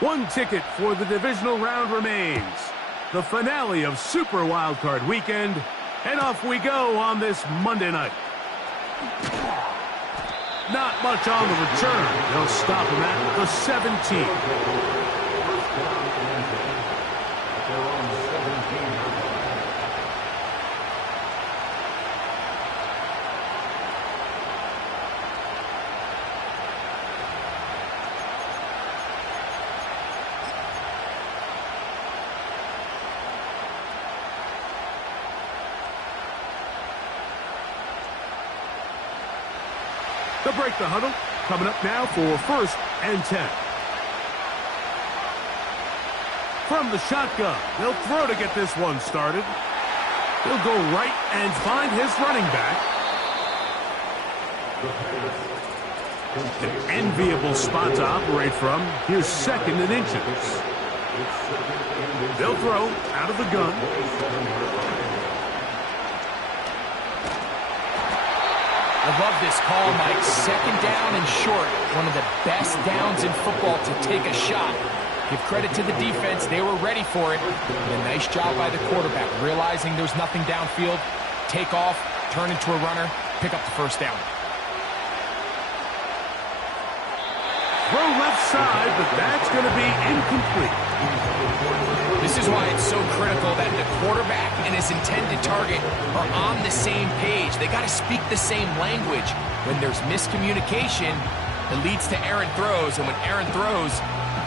One ticket for the divisional round remains. The finale of Super Wildcard Weekend. And off we go on this Monday night. Not much on the return. They'll stop him at the 17. They'll break the huddle. Coming up now for 1st and 10. From the shotgun, they'll throw to get this one started. He'll go right and find his running back. An enviable spot to operate from. Here's 2nd and inches. They'll throw out of the gun. I love this call, Mike. 2nd down and short. One of the best downs in football to take a shot. Give credit to the defense. They were ready for it. And a nice job by the quarterback, realizing there's nothing downfield. Take off, turn into a runner, pick up the 1st down. Throw left side, but that's going to be incomplete. This is why it's so critical that the quarterback and his intended target are on the same page. They got to speak the same language. When there's miscommunication, it leads to errant throws, and when errant throws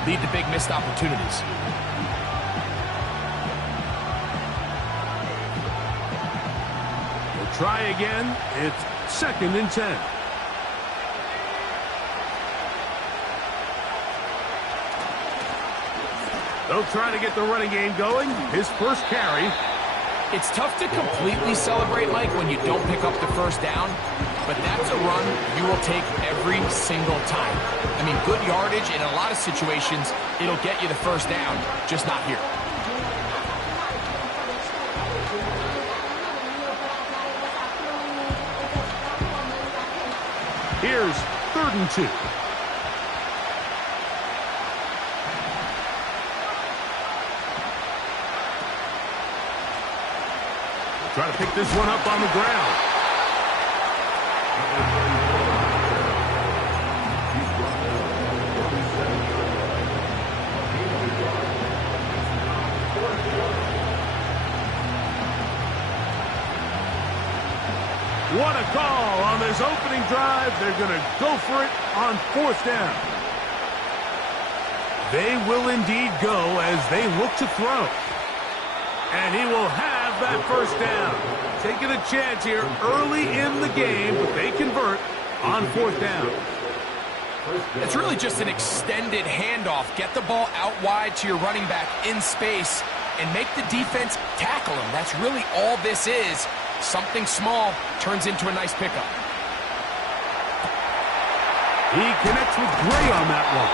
lead to big missed opportunities. We'll try again. It's 2nd and 10. They'll try to get the running game going. His 1st carry. It's tough to completely celebrate, Mike, when you don't pick up the 1st down, but that's a run you will take every single time. I mean, good yardage in a lot of situations, it'll get you the 1st down, just not here. Here's 3rd and 2. Try to pick this one up on the ground. What a call on this opening drive. They're going to go for it on 4th down. They will indeed go as they look to throw. And he will have that 1st down. Taking a chance here early in the game, but they convert on 4th down. It's really just an extended handoff. Get the ball out wide to your running back in space and make the defense tackle him. That's really all this is. Something small turns into a nice pickup. He connects with Gray on that one.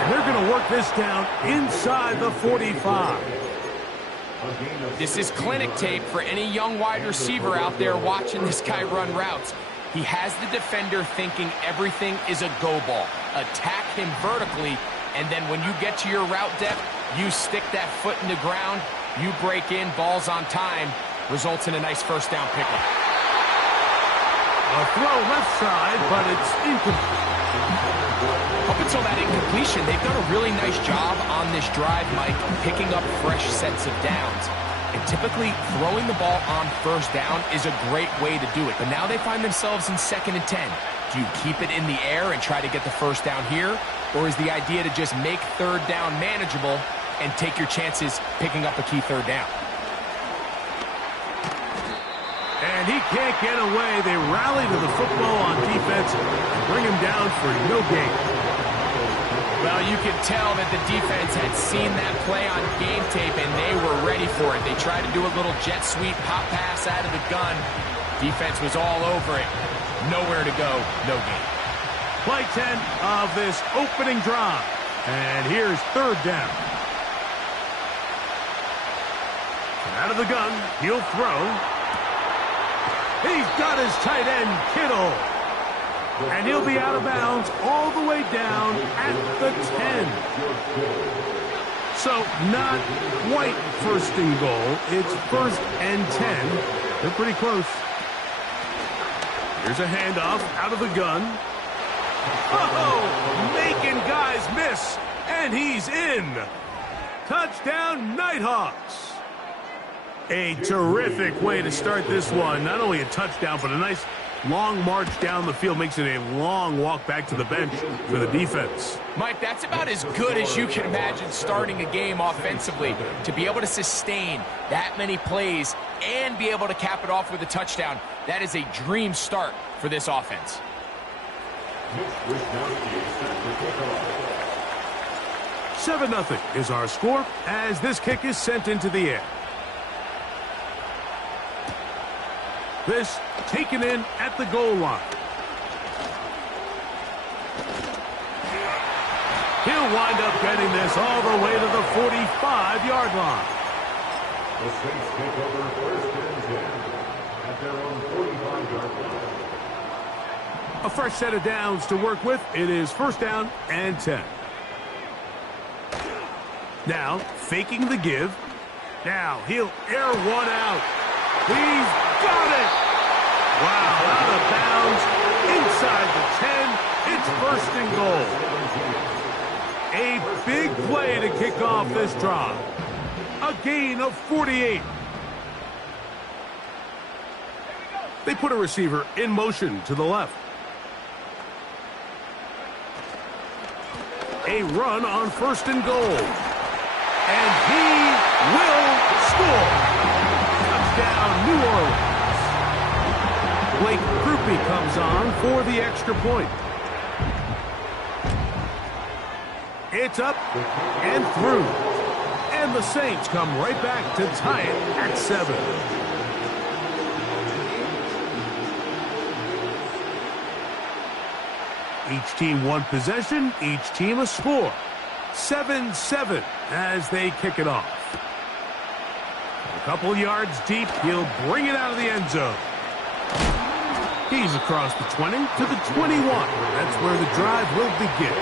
And they're going to work this down inside the 45. This is clinic tape for any young wide receiver out there watching this guy run routes. He has the defender thinking everything is a go ball. Attack him vertically, and then when you get to your route depth, you stick that foot in the ground, you break in, balls on time, results in a nice 1st down pickup. A throw left side, but it's incomplete. Up until that incompletion, they've done a really nice job on this drive, Mike, picking up fresh sets of downs. And typically, throwing the ball on 1st down is a great way to do it. But now they find themselves in 2nd and 10. Do you keep it in the air and try to get the 1st down here? Or is the idea to just make 3rd down manageable and take your chances picking up a key 3rd down? And he can't get away. They rally to the football on defense and bring him down for no gain. Well, you can tell that the defense had seen that play on game tape, and they were ready for it. They tried to do a little jet sweep pop pass out of the gun. Defense was all over it. Nowhere to go, no gain. Play 10 of this opening drive. And here's 3rd down. Out of the gun, he'll throw. He's got his tight end, Kittle. And he'll be out of bounds all the way down at the 10. So not quite first and goal. It's 1st and 10. They're pretty close. Here's a handoff out of the gun. Oh, making guys miss. And he's in. Touchdown, Nighthawks. A terrific way to start this one. Not only a touchdown, but a nice long march down the field. Makes it a long walk back to the bench for the defense. Mike, that's about as good as you can imagine starting a game offensively. To be able to sustain that many plays and be able to cap it off with a touchdown, that is a dream start for this offense. 7-0 is our score as this kick is sent into the air. This taken in at the goal line. He'll wind up getting this all the way to the 45-yard line. The Saints take over 1st and 10 at their own 45-yard line. A fresh set of downs to work with. It is 1st down and 10. Now, faking the give. Now, he'll air one out. He's got it! Wow, out of bounds, inside the 10. It's 1st and goal. A big play to kick off this drive. A gain of 48. They put a receiver in motion to the left. A run on 1st and goal. And he will score. Touchdown, New Orleans. Blake Krupe comes on for the extra point. It's up and through. And the Saints come right back to tie it at 7. Each team one possession, each team a score. 7-7 as they kick it off. A couple yards deep, he'll bring it out of the end zone. He's across the 20 to the 21. That's where the drive will begin.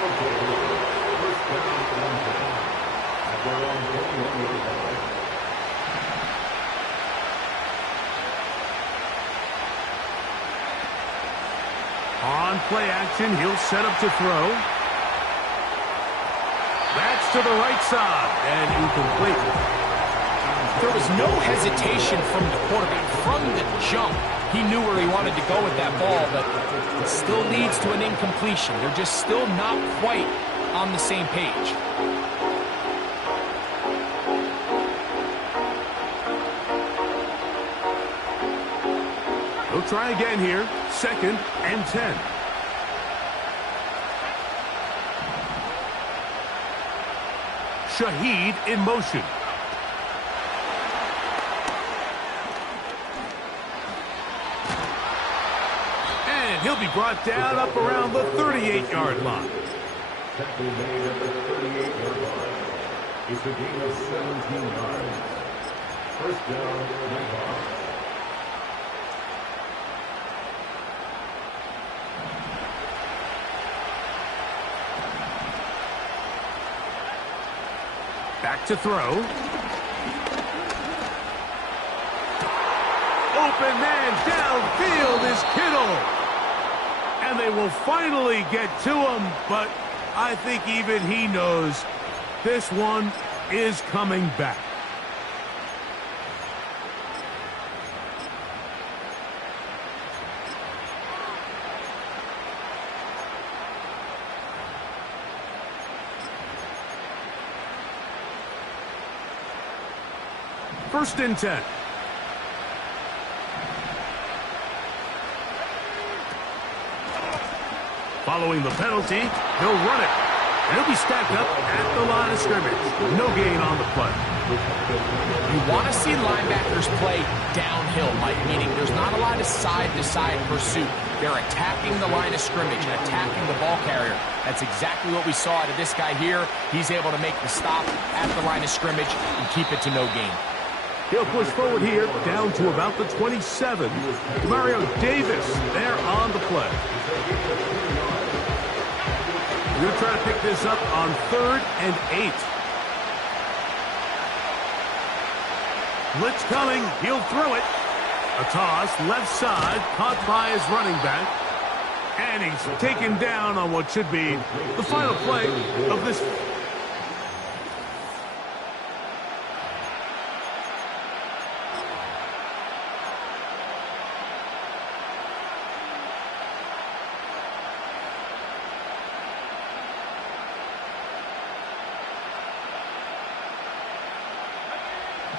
On play action, he'll set up to throw. That's to the right side and incomplete. There was no hesitation from the quarterback. From the jump, he knew where he wanted to go with that ball, but it still leads to an incompletion. They're just still not quite on the same page. He'll try again here. 2nd and 10. Shaheed in motion. And he'll be brought down up around the 38-yard line. Tackle made at the 38-yard line. It's a gain of 17 yards. 1st down, Nighthawks. Back to throw. Open man downfield is Kittle. And they will finally get to him, but I think even he knows this one is coming back. First and 10. Following the penalty, he'll run it. And he'll be stacked up at the line of scrimmage. No gain on the play. You want to see linebackers play downhill, Mike, meaning there's not a lot of side-to-side pursuit. They're attacking the line of scrimmage and attacking the ball carrier. That's exactly what we saw out of this guy here. He's able to make the stop at the line of scrimmage and keep it to no gain. He'll push forward here, down to about the 27. Mario Davis there on the play. We're going to try to pick this up on 3rd and 8. Blitz coming. He'll throw it. A toss, left side, caught by his running back. And he's taken down on what should be the final play of this.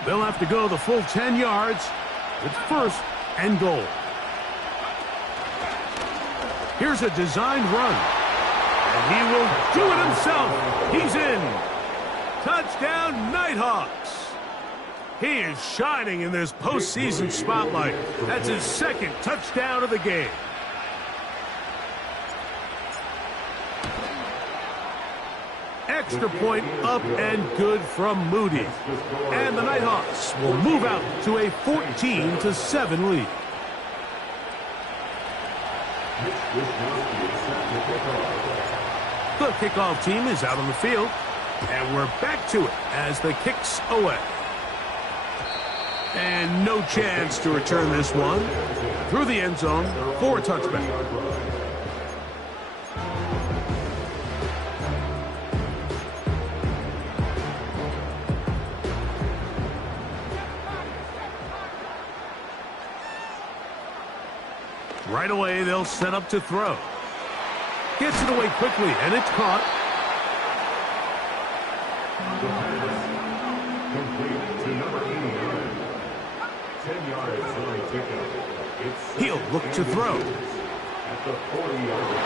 They'll have to go the full 10 yards. It's 1st and goal. Here's a designed run. And he will do it himself. He's in. Touchdown, Nighthawks. He is shining in this postseason spotlight. That's his 2nd touchdown of the game. Extra point up and good from Moody. And the Nighthawks will move out to a 14-7 lead. The kickoff team is out on the field. And we're back to it as the kick's away. And no chance to return this one. Through the end zone for a touchback. Right away, they'll set up to throw. Gets it away quickly, and it's caught. Complete to number 89. 10 yards on the pickup. He'll look to throw. At the 40-yard line.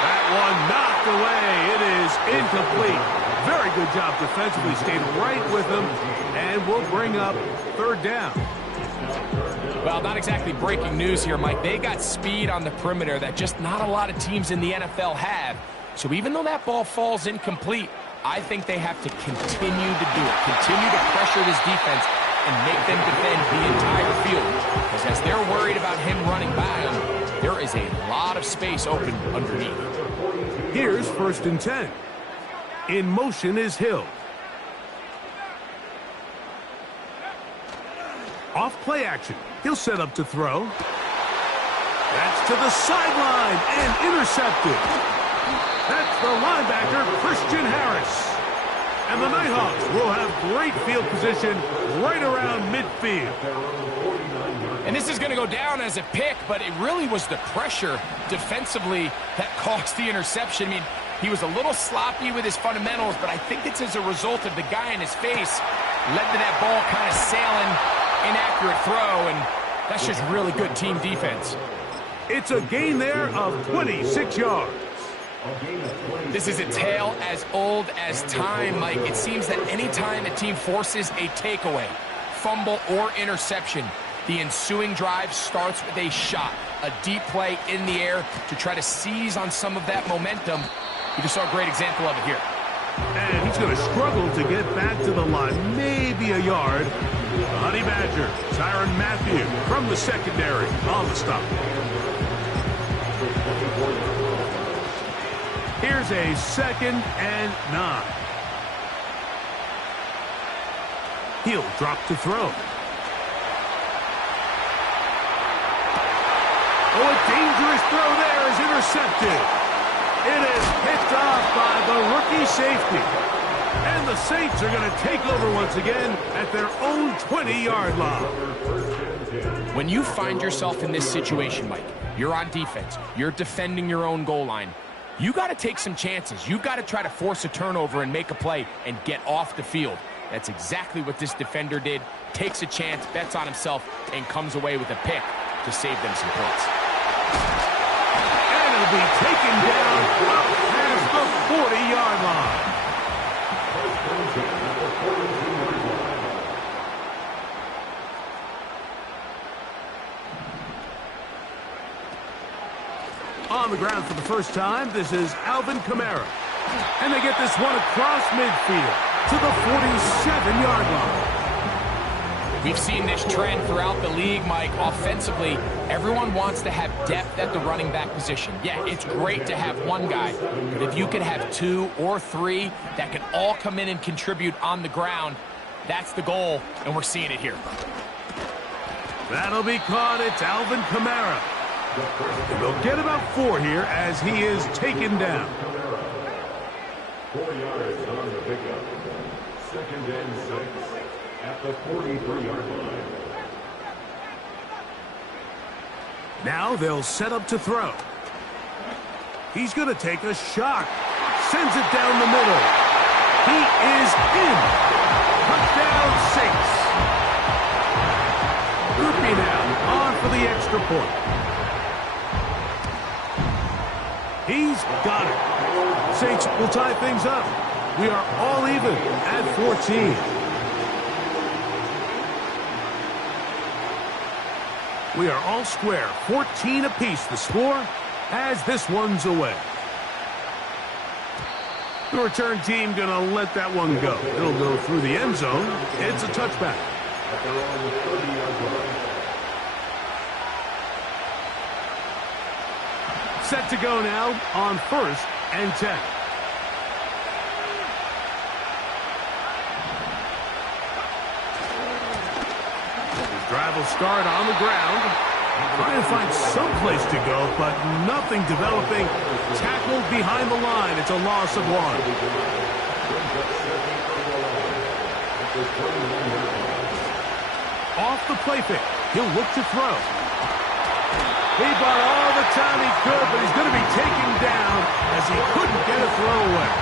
That one knocked away. It is incomplete. Very good job defensively. Stayed right with him, and will bring up 3rd down. Well, not exactly breaking news here, Mike. They got speed on the perimeter that just not a lot of teams in the NFL have. So even though that ball falls incomplete, I think they have to continue to do it. Continue to pressure this defense and make them defend the entire field. Because as they're worried about him running by them, there is a lot of space open underneath. Here's 1st and 10. In motion is Hill. Off play action. He'll set up to throw. That's to the sideline and intercepted. That's the linebacker, Christian Harris. And the Nighthawks will have great field position right around midfield. And this is going to go down as a pick, but it really was the pressure defensively that caused the interception. I mean, he was a little sloppy with his fundamentals, but I think it's as a result of the guy in his face led to that ball kind of sailing. Inaccurate throw, and that's just really good team defense. It's a gain there of 26 yards. This is a tale as old as time, Mike. It seems that any time a team forces a takeaway, fumble, or interception, the ensuing drive starts with a shot, a deep play in the air to try to seize on some of that momentum. You just saw a great example of it here. And he's going to struggle to get back to the line, maybe a yard. The Honey Badger, Tyrann Mathieu from the secondary on the stop. Here's a 2nd and 9. He'll drop to throw. Oh, a dangerous throw there is intercepted. It is picked off by the rookie safety. And the Saints are going to take over once again at their own 20-yard line. When you find yourself in this situation, Mike, you're on defense, you're defending your own goal line, you got to take some chances. You got to try to force a turnover and make a play and get off the field. That's exactly what this defender did. Takes a chance, bets on himself, and comes away with a pick to save them some points. And it'll be taken down up past the 40-yard line. On the ground for the first time, this is Alvin Kamara. And they get this one across midfield to the 47-yard line. We've seen this trend throughout the league, Mike. Offensively, everyone wants to have depth at the running back position. Yeah, it's great to have one guy, but if you could have 2 or 3 that can all come in and contribute on the ground, that's the goal, and we're seeing it here. That'll be caught. It's Alvin Kamara. They'll get about 4 here as he is taken down. 4 yards on the pickup. 2nd and 6 at the 43-yard line. Now they'll set up to throw. He's going to take a shot. Sends it down the middle. He is in. Touchdown Saints. Groupie now on for the extra point. He's got it. Saints will tie things up. We are all even at 14. We are all square. 14 apiece the score as this one's away. The return team going to let that one go. It'll go through the end zone. It's a touchback. Set to go now on 1st and 10. His drive will start on the ground. Trying to find some place to go, but nothing developing. Tackled behind the line. It's a loss of 1. Off the play fake. He'll look to throw. He bought all the time he could, but he's going to be taken down as he couldn't get a throw away.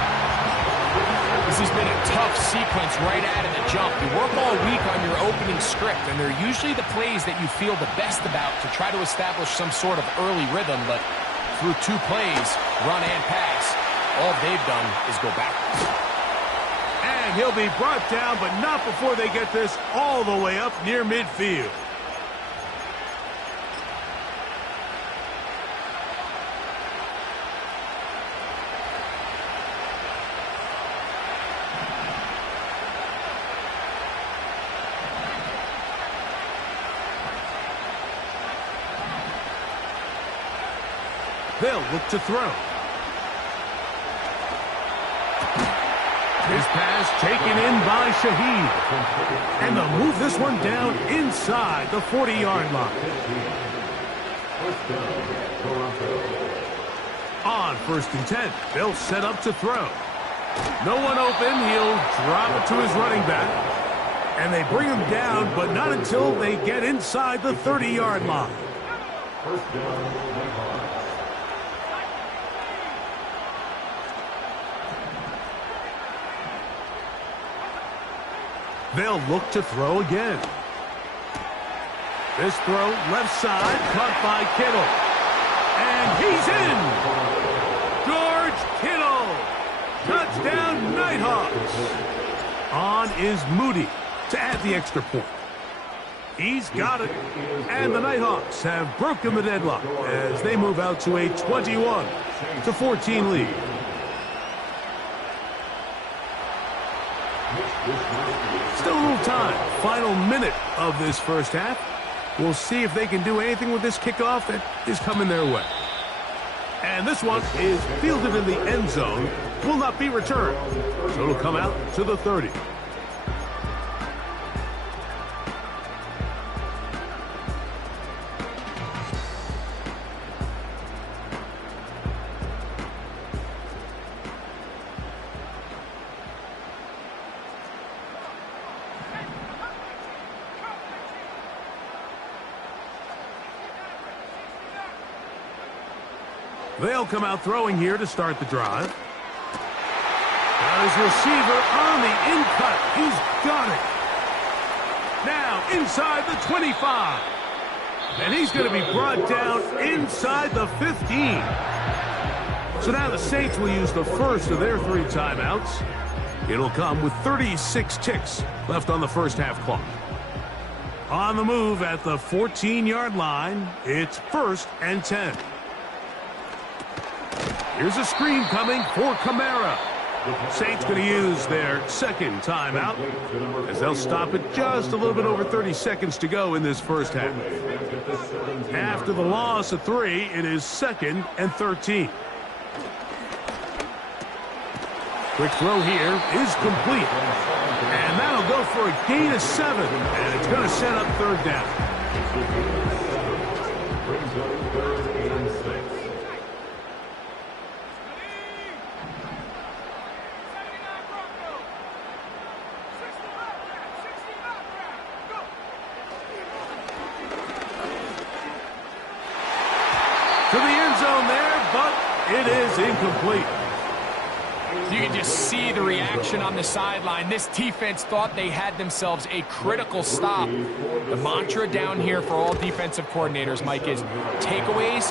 This has been a tough sequence right out of the jump. You work all week on your opening script, and they're usually the plays that you feel the best about to try to establish some sort of early rhythm, but through 2 plays, run and pass, all they've done is go backwards. And he'll be brought down, but not before they get this all the way up near midfield. They'll look to throw. His pass taken in by Shaheed. And they'll move this one down inside the 40-yard line. On 1st and 10, they'll set up to throw. No one open. He'll drop it to his running back. And they bring him down, but not until they get inside the 30-yard line. First down, They'll look to throw again. This throw left side, caught by Kittle. And he's in! George Kittle! Touchdown Nighthawks! On is Moody to add the extra point. He's got it. And the Nighthawks have broken the deadlock as they move out to a 21-14 lead. Still a little time. Final minute of this first half. We'll see if they can do anything with this kickoff that is coming their way. And this one is fielded in the end zone. Will not be returned. So it'll come out to the 30. They'll come out throwing here to start the drive. Got his receiver on the in-cut. He's got it. Now inside the 25. And he's going to be brought down inside the 15. So now the Saints will use the first of their 3 timeouts. It'll come with 36 ticks left on the first half clock. On the move at the 14-yard line, it's 1st and 10. Here's a screen coming for Kamara. Saints going to use their second timeout as they'll stop it just a little bit over 30 seconds to go in this first half. After the loss of 3, it is 2nd and 13. Quick throw here is complete. And that'll go for a gain of 7. And it's going to set up 3rd down. To the end zone there, but it is incomplete. You can just see the reaction on the sideline. This defense thought they had themselves a critical stop. The mantra down here for all defensive coordinators, Mike, is takeaways,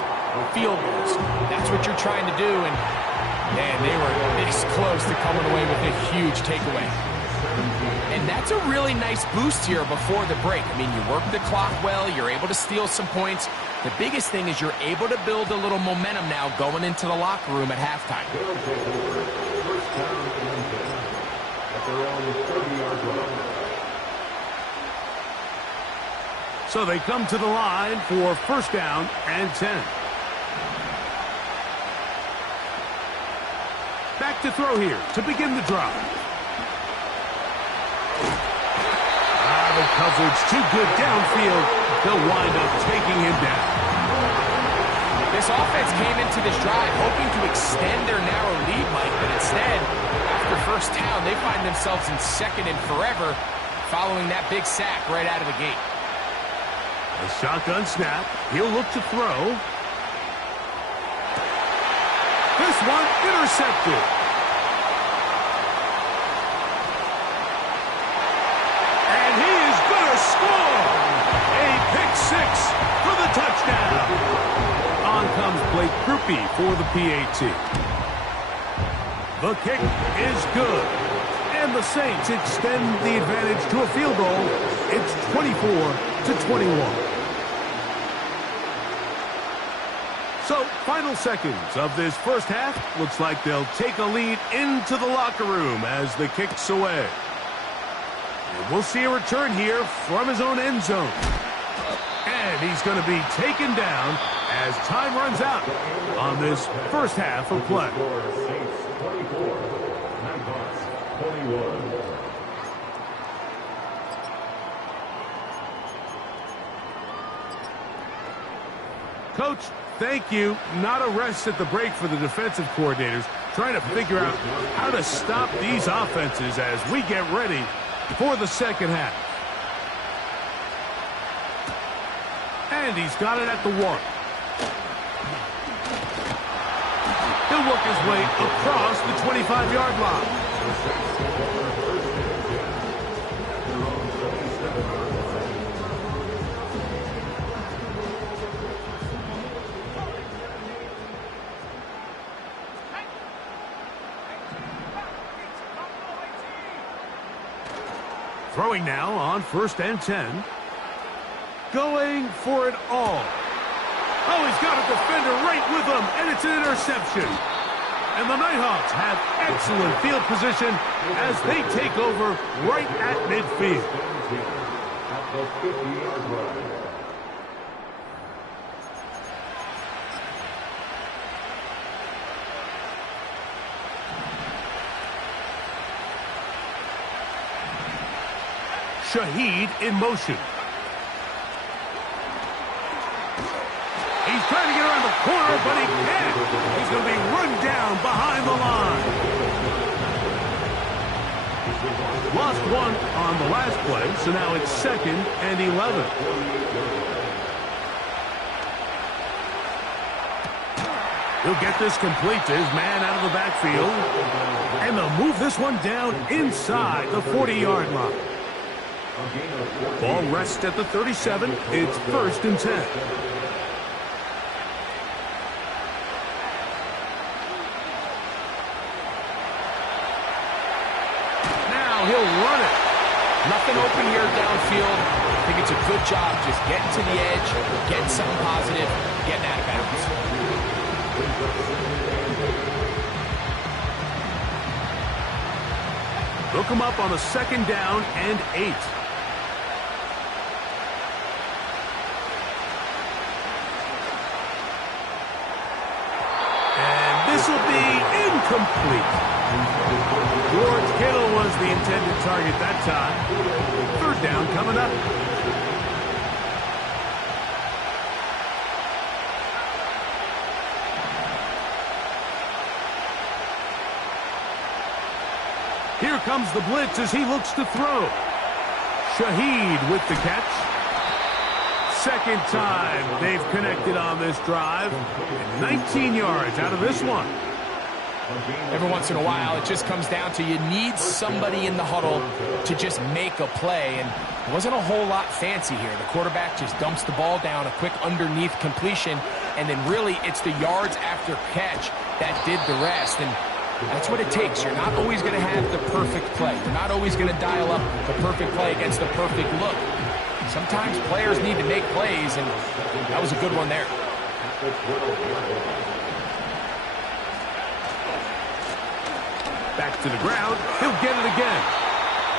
field goals. That's what you're trying to do, and man, they were this close to coming away with a huge takeaway. And that's a really nice boost here before the break. I mean, you work the clock well, you're able to steal some points. The biggest thing is you're able to build a little momentum now going into the locker room at halftime. So they come to the line for 1st down and 10. Back to throw here to begin the drive. The coverage too good downfield. They'll wind up taking him down. This offense came into this drive hoping to extend their narrow lead, Mike, but instead, after 1st down, they find themselves in 2nd and forever following that big sack right out of the gate. A shotgun snap. He'll look to throw. This one intercepted. And he is going to score. A pick 6 for the touchdown. On comes Blake Krupe for the PAT. The kick is good. And the Saints extend the advantage to a field goal. It's 24-21. So, final seconds of this first half. Looks like they'll take a lead into the locker room as the kick's away. And we'll see a return here from his own end zone. And he's going to be taken down as time runs out on this first half of play. Coach, thank you. Not a rest at the break for the defensive coordinators, trying to figure out how to stop these offenses as we get ready for the second half. And he's got it at the 1. He'll work his way across the 25-yard line. Throwing now on 1st and 10. Going for it all. Oh, he's got a defender right with him, and it's an interception. And the Nighthawks have excellent field position as they take over right at midfield. At the 50-yard line. Shaheed in motion. He's trying to get around the corner, but he can't. He's going to be run down behind the line. Lost 1 on the last play, so now it's 2nd and 11. He'll get this complete to his man out of the backfield. And they'll move this one down inside the 40-yard line. Ball rests at the 37. It's 1st and 10. Now he'll run it. Nothing open here downfield. I think it's a good job just getting to the edge, getting something positive, getting out of bounds. They'll come up on a 2nd down and 8. This will be incomplete. George Kittle was the intended target that time. 3rd down coming up. Here comes the blitz as he looks to throw. Shaheed with the catch. 2nd time they've connected on this drive. And 19 yards out of this one. Every once in a while, it just comes down to you need somebody in the huddle to just make a play. And it wasn't a whole lot fancy here. The quarterback just dumps the ball down, a quick underneath completion. And then really, it's the yards after catch that did the rest. And that's what it takes. You're not always going to have the perfect play. You're not always going to dial up the perfect play against the perfect look. Sometimes players need to make plays, and that was a good one there. Back to the ground. He'll get it again.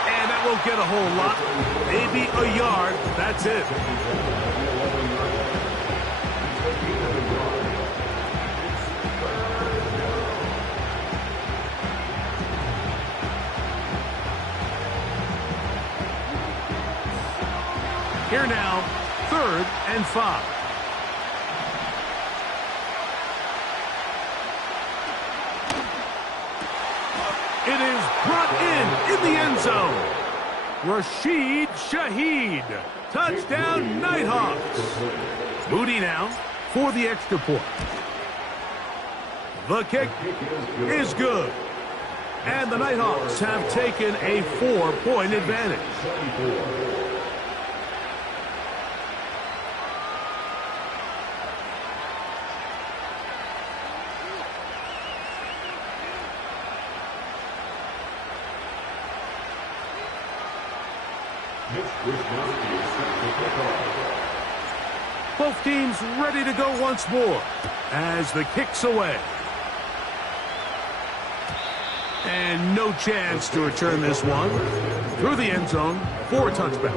And that won't get a whole lot. Maybe a yard. That's it. Here now, 3rd and 5. It is brought in the end zone. Rashid Shaheed. Touchdown, Nighthawks. Moody now for the extra point. The kick is good. And the Nighthawks have taken a 4-point advantage. Both teams ready to go once more as the kick's away. And no chance to return this one through the end zone for a touchback.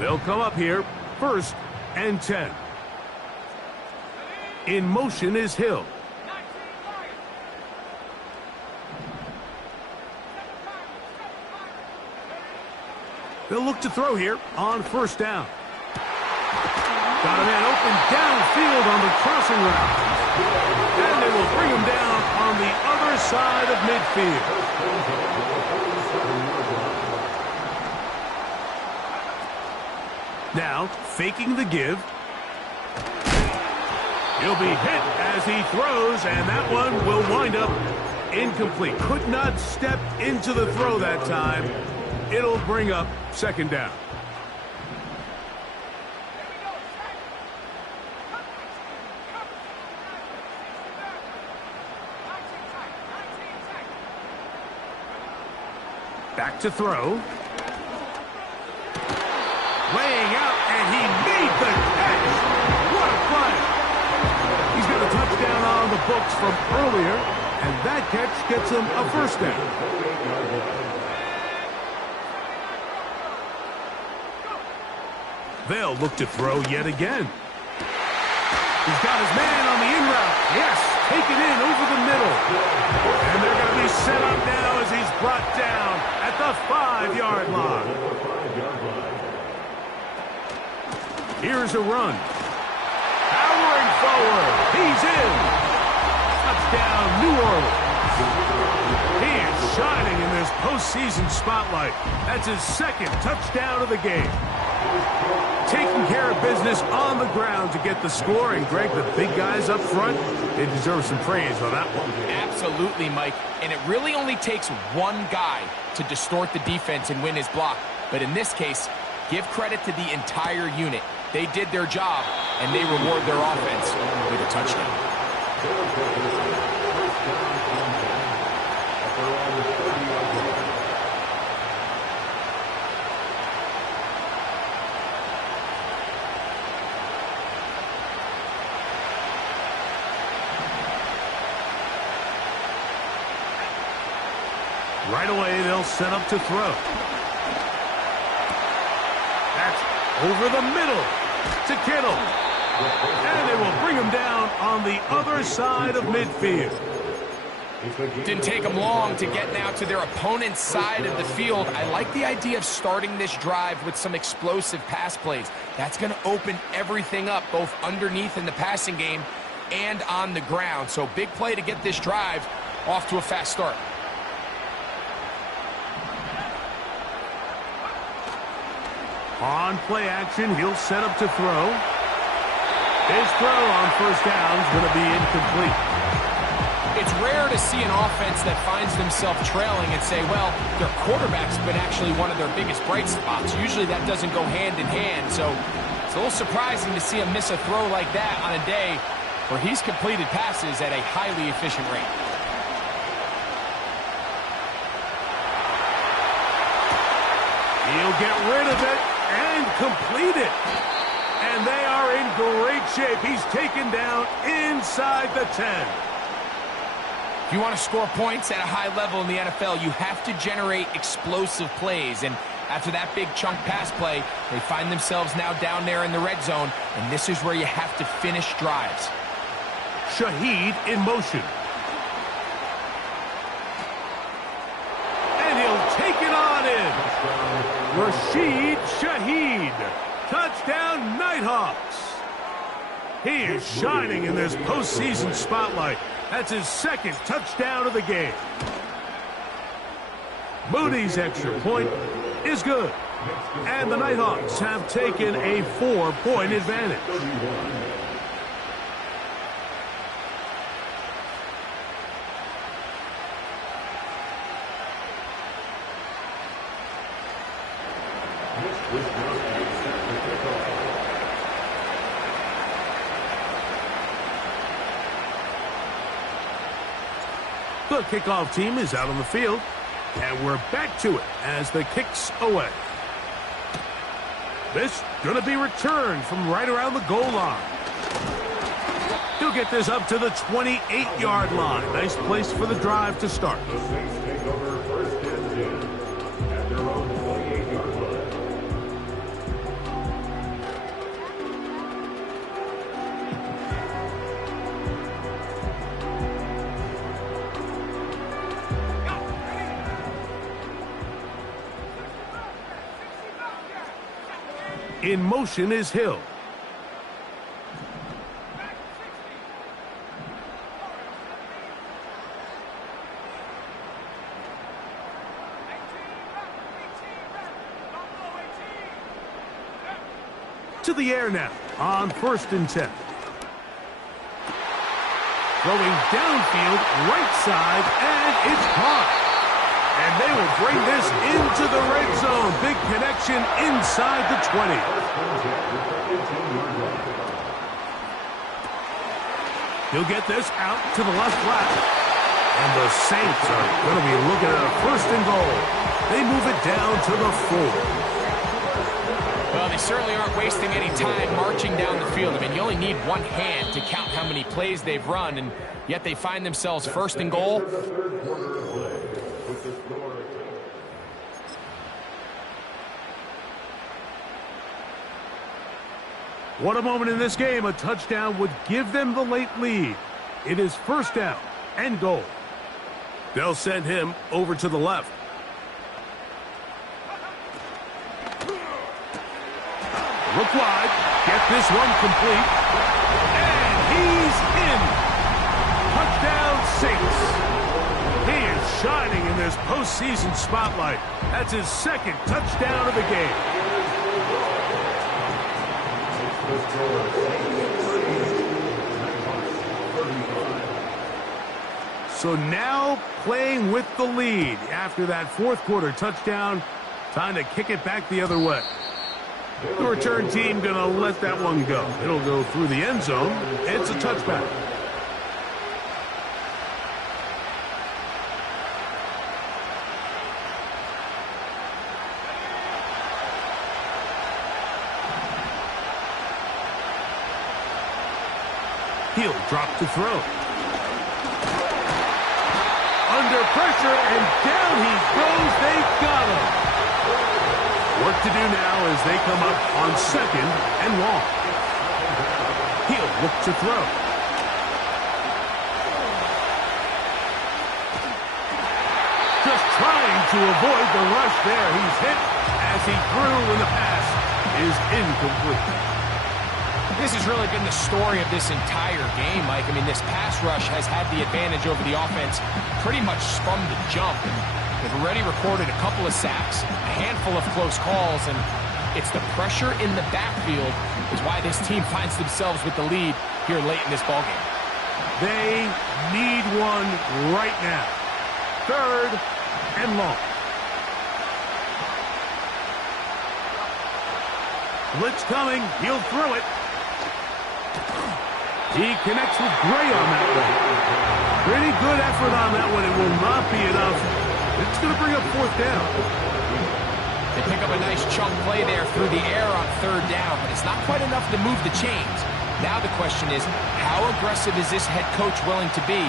They'll come up here, 1st and 10. In motion is Hill. They'll look to throw here on 1st down. Got a man open downfield on the crossing route. And they will bring him down on the other side of midfield. Now, faking the give. He'll be hit as he throws, and that one will wind up incomplete. Could not step into the throw that time. It'll bring up 2nd down. Back to throw. Laying out, and he made the catch. What a play. He's got a touchdown on the books from earlier, and that catch gets him a 1st down. They'll look to throw yet again. He's got his man on the in route. Yes, taken in over the middle. And they're going to be set up now as he's brought down at the 5-yard line. Here's a run. Powering forward. He's in. Touchdown, New Orleans. He is shining in this postseason spotlight. That's his 2nd touchdown of the game. Taking care of business on the ground to get the score. And, Greg, the big guys up front, they deserve some praise on that one. Absolutely, Mike. And it really only takes one guy to distort the defense and win his block. But in this case, give credit to the entire unit. They did their job, and they reward their offense with a touchdown. Right away, they'll set up to throw. That's over the middle to Kittle. And they will bring him down on the other side of midfield. Didn't take them long to get now to their opponent's side of the field. I like the idea of starting this drive with some explosive pass plays. That's going to open everything up, both underneath in the passing game and on the ground. So big play to get this drive off to a fast start. On play action, he'll set up to throw. His throw on first down is going to be incomplete. It's rare to see an offense that finds themselves trailing and say, well, their quarterback's been actually one of their biggest bright spots. Usually that doesn't go hand in hand, so it's a little surprising to see him miss a throw like that on a day where he's completed passes at a highly efficient rate. He'll get rid of it and complete it. And they are in great shape. He's taken down inside the 10. If you want to score points at a high level in the NFL, you have to generate explosive plays. And after that big chunk pass play, they find themselves now down there in the red zone. And this is where you have to finish drives. Shaheed in motion. And he'll take it on in. Rashid Shaheed. Touchdown, Nighthawks. He is shining in this postseason spotlight. That's his second touchdown of the game. Moody's extra point is good. And the Nighthawks have taken a 4-point advantage. The kickoff team is out on the field, and we're back to it as the kick's away. This going to be returned from right around the goal line. He'll get this up to the 28-yard line. Nice place for the drive to start. The Saints take over first and 10 at their own 28-yard line. In motion is Hill. To the air now on first and 10. Throwing downfield, right side, and it's caught. And they will bring this into the red zone. Big connection inside the 20. He'll get this out to the left flat. And the Saints are going to be looking at a first and goal. They move it down to the 4. Well, they certainly aren't wasting any time marching down the field. I mean, you only need one hand to count how many plays they've run, and yet they find themselves first and goal. What a moment in this game. A touchdown would give them the late lead. It is first down and goal. They'll send him over to the left. Look wide. Get this one complete. And he's in. Touchdown, Saints. He is shining in this postseason spotlight. That's his second touchdown of the game. So now playing with the lead after that fourth quarter touchdown. Time to kick it back the other way. The return team going to let that one go. It'll go through the end zone. It's a touchback. He'll drop to throw. Under pressure, and down he goes. They got him. Work to do now as they come up on 2nd and long. He'll look to throw. Just trying to avoid the rush there. He's hit as he threw when the pass is incomplete. This has really been the story of this entire game, Mike. I mean, this pass rush has had the advantage over the offense pretty much from the jump. They've already recorded a couple of sacks, a handful of close calls, and it's the pressure in the backfield is why this team finds themselves with the lead here late in this ballgame. They need one right now. 3rd and long. Blitz coming. He'll throw it. He connects with Gray on that one. Pretty good effort on that one. It will not be enough. It's going to bring up 4th down. They pick up a nice chunk play there through the air on 3rd down, but it's not quite enough to move the chains. Now the question is, how aggressive is this head coach willing to be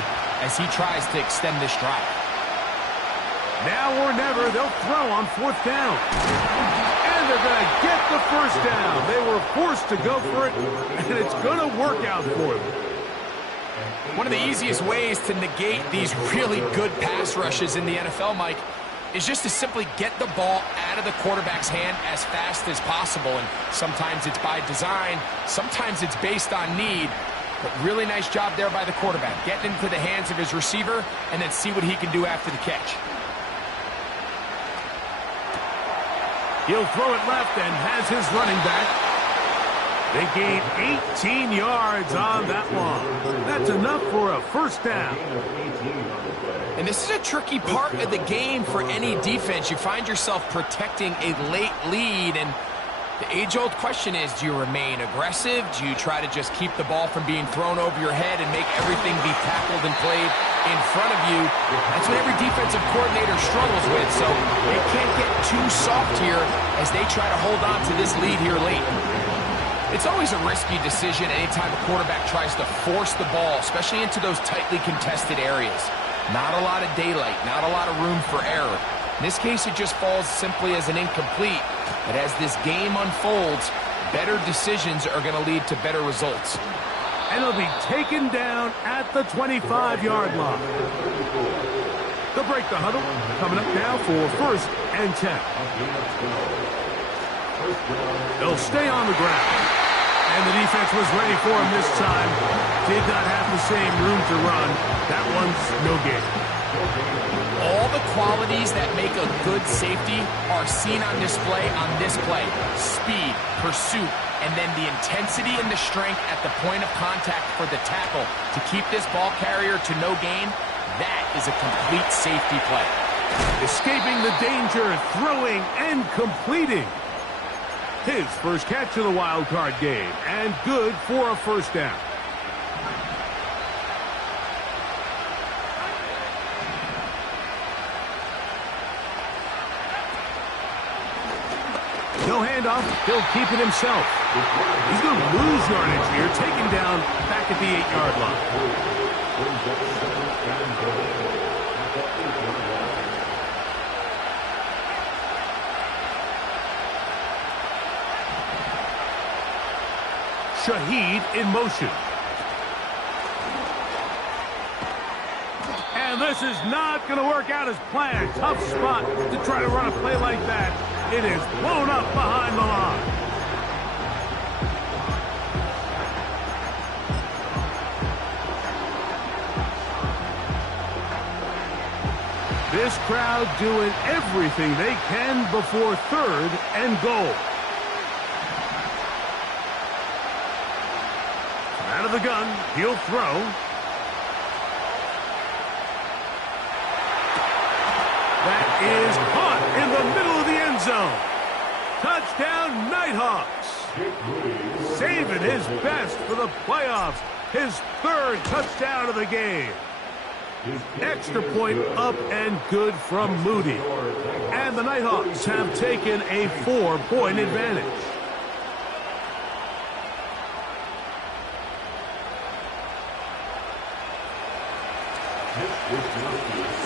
as he tries to extend this drive? Now or never, they'll throw on 4th down. And they're going to get the 1st down. They were forced to go for it, and it's going to work out for them. One of the easiest ways to negate these really good pass rushes in the NFL, Mike, is just to simply get the ball out of the quarterback's hand as fast as possible. And sometimes it's by design, sometimes it's based on need. But really nice job there by the quarterback, getting into the hands of his receiver and then see what he can do after the catch. He'll throw it left and has his running back. They gain 18 yards on that one. That's enough for a 1st down. And this is a tricky part of the game for any defense. You find yourself protecting a late lead, and the age-old question is, do you remain aggressive? Do you try to just keep the ball from being thrown over your head and make everything be tackled and played in front of you? That's what every defensive coordinator struggles with, so they can't get too soft here as they try to hold on to this lead here late. It's always a risky decision anytime a quarterback tries to force the ball, especially into those tightly contested areas. Not a lot of daylight, not a lot of room for error. In this case, it just falls simply as an incomplete. But as this game unfolds, better decisions are going to lead to better results. And it'll be taken down at the 25-yard line. They'll break the huddle. Coming up now for 1st and 10. They'll stay on the ground. And the defense was ready for him this time. Did not have the same room to run. That one's no gain. All the qualities that make a good safety are seen on display on this play. Speed, pursuit, and then the intensity and the strength at the point of contact for the tackle to keep this ball carrier to no gain. That is a complete safety play. Escaping the danger, throwing, and completing. His first catch of the wild card game, and good for a 1st down. No handoff. He'll keep it himself. He's going to lose yardage here, taken down back at the 8-yard line. Shaheed in motion. And this is not going to work out as planned. Tough spot to try to run a play like that. It is blown up behind the line. This crowd doing everything they can before 3rd and goal. Out of the gun, he'll throw. That is caught in the middle of the end zone. Touchdown, Nighthawks. Saving his best for the playoffs. His 3rd touchdown of the game. Extra point up and good from Moody. And the Nighthawks have taken a 4-point advantage.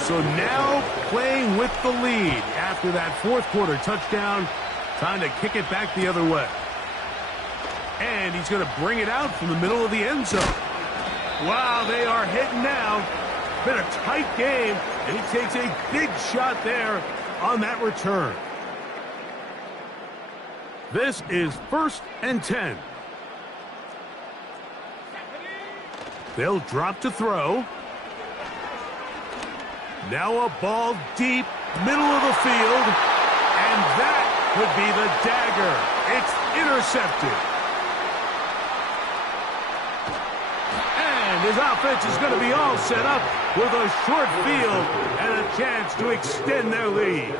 So now playing with the lead after that fourth quarter touchdown. Time to kick it back the other way. And he's going to bring it out from the middle of the end zone. Wow, they are hitting now. Been a tight game, and he takes a big shot there on that return. This is 1st and 10. They'll drop to throw. Now a ball deep, middle of the field, and that could be the dagger. It's intercepted. And his offense is going to be all set up with a short field and a chance to extend their lead.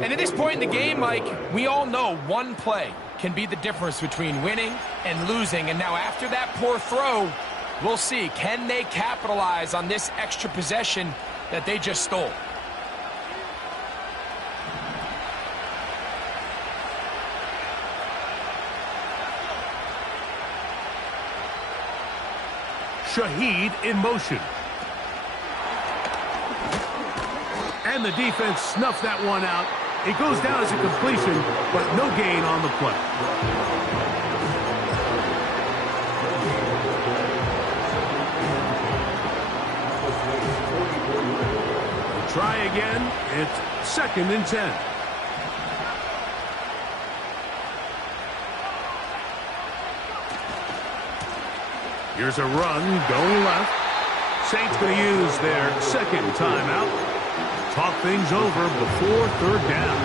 And at this point in the game, Mike, we all know one play can be the difference between winning and losing. And now after that poor throw, we'll see, can they capitalize on this extra possession that they just stole? Shaheed in motion. And the defense snuffed that one out. It goes down as a completion, but no gain on the play. Try again. It's 2nd and 10. Here's a run going left. Saints going to use their 2nd timeout. Talk things over before 3rd down.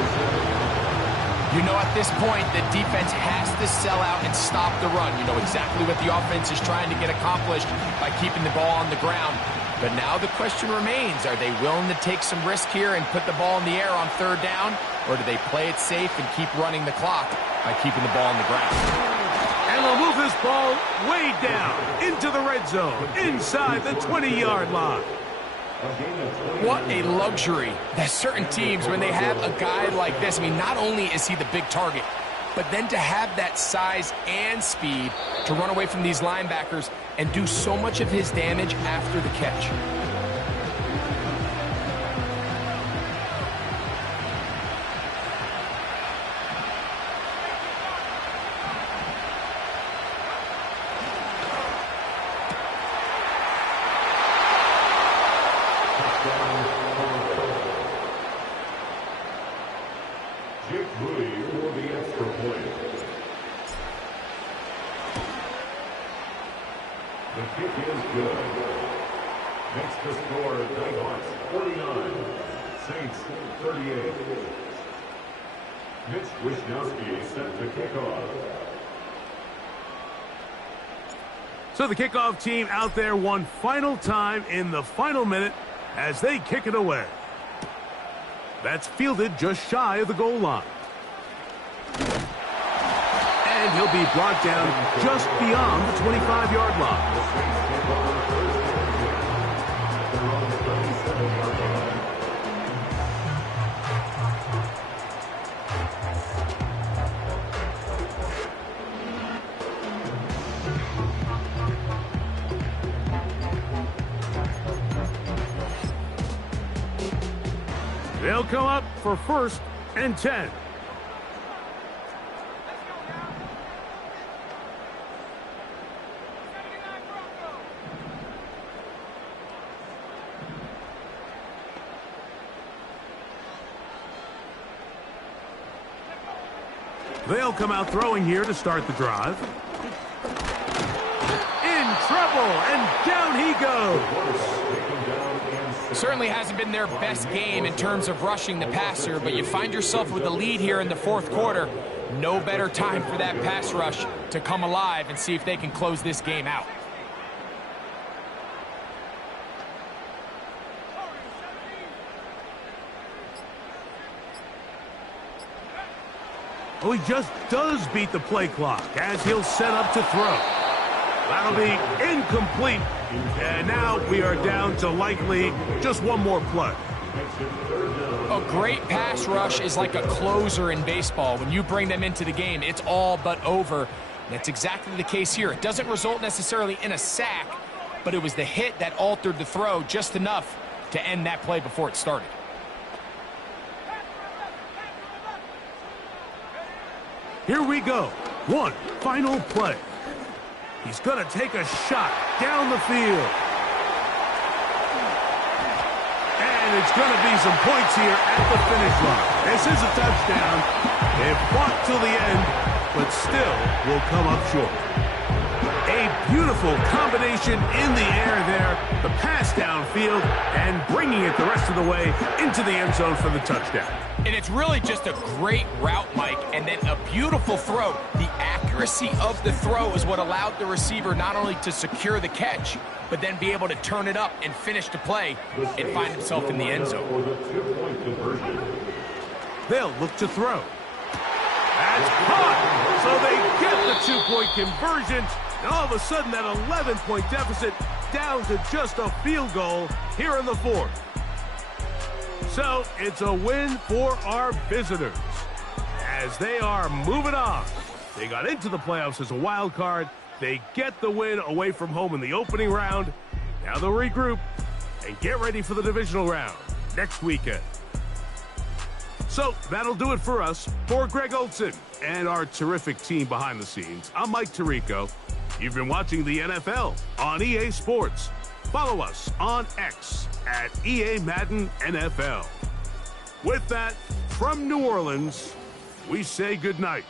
You know, at this point, the defense has to sell out and stop the run. You know exactly what the offense is trying to get accomplished by keeping the ball on the ground. But now the question remains, are they willing to take some risk here and put the ball in the air on 3rd down? Or do they play it safe and keep running the clock by keeping the ball on the ground? And they'll move this ball way down into the red zone, inside the 20-yard line. What a luxury that certain teams, when they have a guy like this, I mean, not only is he the big target, but then to have that size and speed to run away from these linebackers and do so much of his damage after the catch. The kick is good. Makes the score Nighthawks 49, Saints 38. Mitch Wishnowsky set to kick off. So the kickoff team out there one final time in the final minute as they kick it away. That's fielded just shy of the goal line. And he'll be brought down just beyond the 25-yard line. They'll come up for 1st and 10. They'll come out throwing here to start the drive. In trouble, and down he goes. Certainly hasn't been their best game in terms of rushing the passer, but you find yourself with the lead here in the 4th quarter. No better time for that pass rush to come alive and see if they can close this game out. Oh, he just does beat the play clock as he'll set up to throw. That'll be incomplete. And now we are down to likely just one more play. A great pass rush is like a closer in baseball. When you bring them into the game, it's all but over. That's exactly the case here. It doesn't result necessarily in a sack, but it was the hit that altered the throw just enough to end that play before it started. Here we go. One final play. He's going to take a shot down the field. And it's going to be some points here at the finish line. This is a touchdown. They fought till the end, but still will come up short. A beautiful combination in the air there. The pass downfield and bringing it the rest of the way into the end zone for the touchdown. And it's really just a great route, Mike, and then a beautiful throw. The accuracy of the throw is what allowed the receiver not only to secure the catch, but then be able to turn it up and finish the play and find himself in the end zone. They'll look to throw. That's caught. So they get the 2-point conversion. And all of a sudden, that 11-point deficit down to just a field goal here in the fourth. So it's a win for our visitors as they are moving on. They got into the playoffs as a wild card. They get the win away from home in the opening round. Now they'll regroup and get ready for the divisional round next weekend. So that'll do it for us. For Greg Olson and our terrific team behind the scenes, I'm Mike Tirico. You've been watching the NFL on EA Sports. Follow us on X at EA Madden NFL. With that, from New Orleans, we say goodnight.